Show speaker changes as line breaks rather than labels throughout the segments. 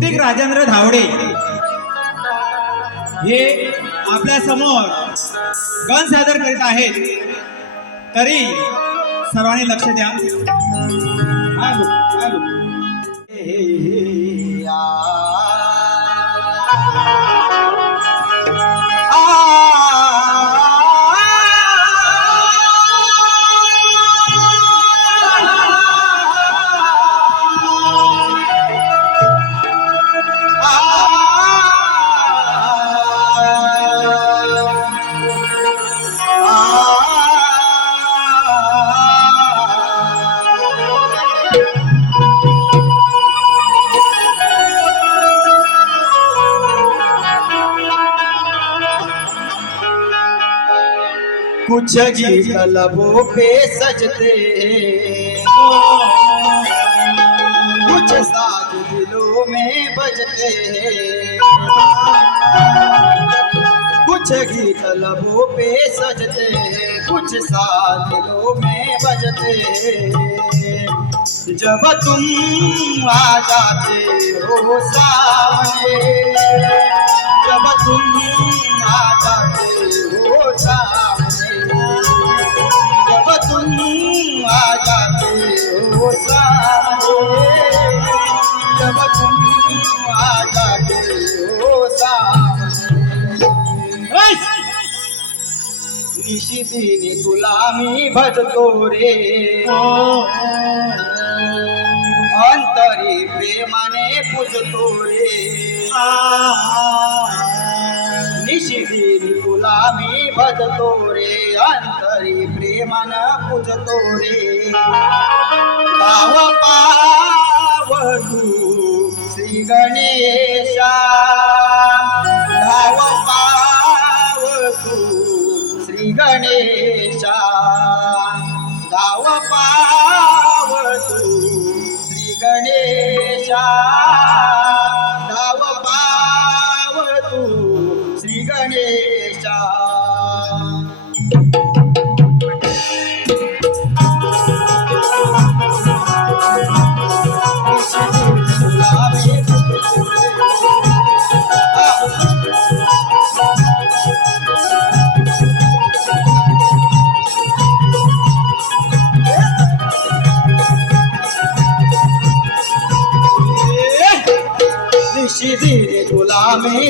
ऋतिक राजेंद्र धावडे हे आपल्यासमोर गण सादर करीत आहेत. तरी सर्वांनी लक्ष द्या. हा
गीत लबों पे सजते कुछ साज दिलों में बजते कुछ गीत लबों पे सजते कुछ साज दिलों में बजते जब तुम आ जाते हो सामने निशिदिनी तुला मी भजतो रे. अंतरी प्रेमाने पूजतो रे. निशिदिनी तुला मी भजतो रे. अंतरी प्रेमानं पूजतो रे. पाव पाव तू श्री गणेशा गणेशा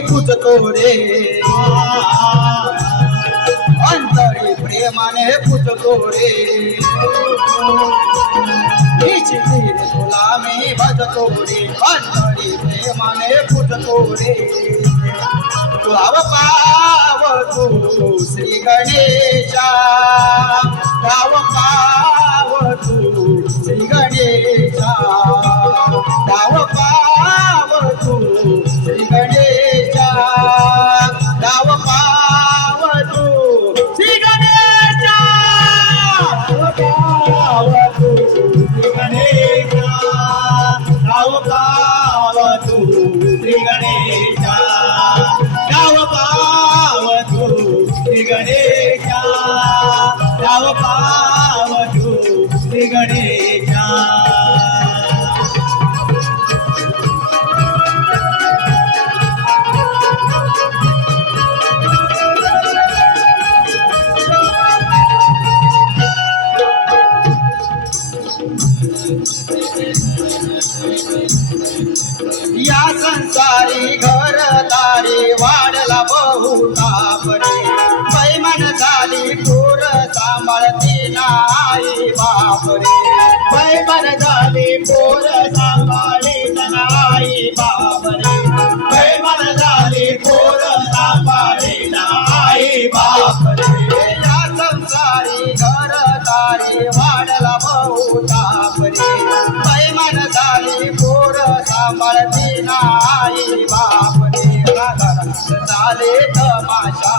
तुला मी अंतरी प्रेमाने पूजतो रे निशिदी रे तुला मी भजतो रे अंतरी प्रेमाने पूजतो रे तुलाव पाव तू श्री गणेशा. गाव पाव तू श्री गणेश. पाव तू श्री सांभाळती नाही बापरे. बैमान झाली पोर सांभाळी नाही बापरे. बैमान झाली पोर सांभाळी नाही बापरे. या संसारी घरदारी वाढला बहुतापणे बैमान झाली पोर सांभाळती नाही बापरे. झाले तमाशा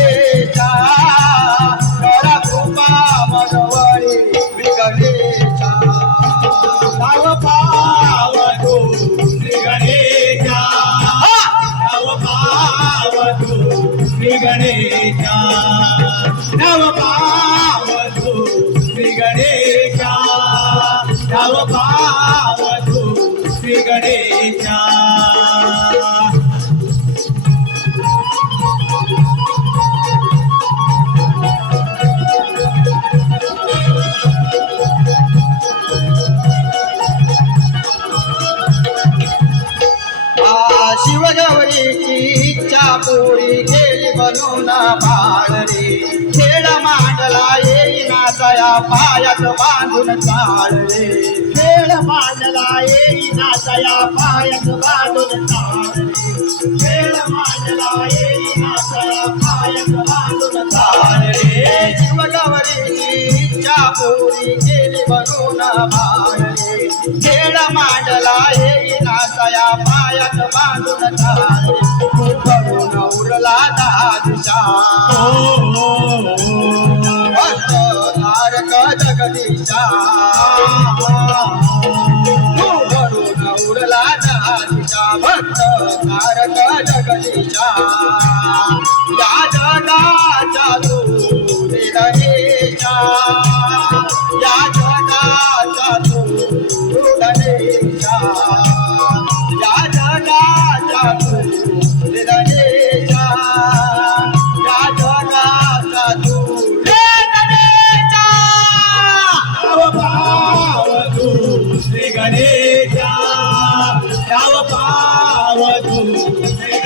भाव पावतो श्री गणेशा.
आ शिवगौरीची इच्छा पुरी केली बनून बाळरे खेळ मांडला ये येईना तया पायात बांधून चालले.
खेळ मांडला येईना तया पायात बांधून चालले. खेळ मांडला येईना तया पायात बांधून चालले.
शिवगौरीची इच्छा पुरी केली बनून बाळरे खेळ मांडला येईना तया पायात बांधून चालले. भरून उरला दादिशा भक्त চাই Thank you.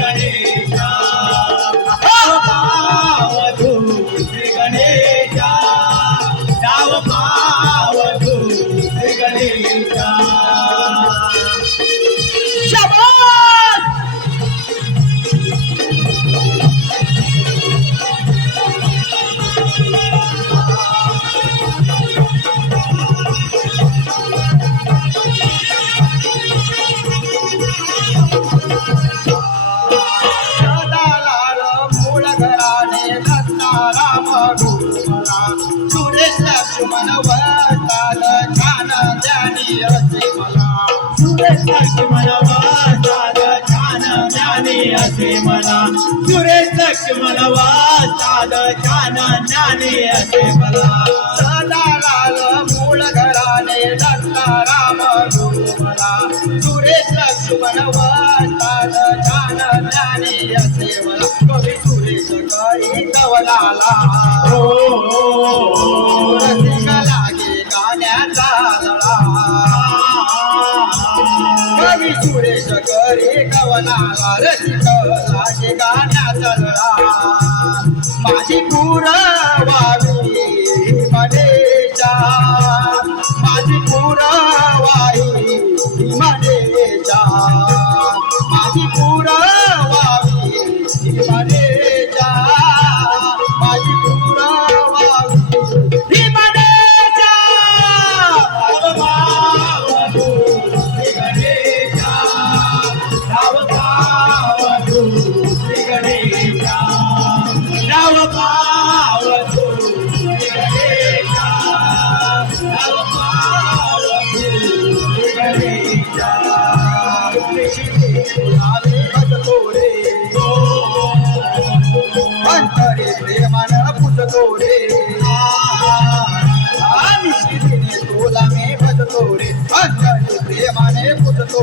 वरताल छान ज्ञानी असे मला
सुरेश वासाद छान ज्ञानी असे मला. सुरेश वासाद छान ज्ञानी असे मला.
सदालाल मूळ घराने सुरेश छान ज्ञानी असे मला कवी सुरेश कवलाला
हो, हो,
कवी सुरेश करे कवनाला रसिक लागे गाण्याचा लळा माझी पुरवावी वावी भजतो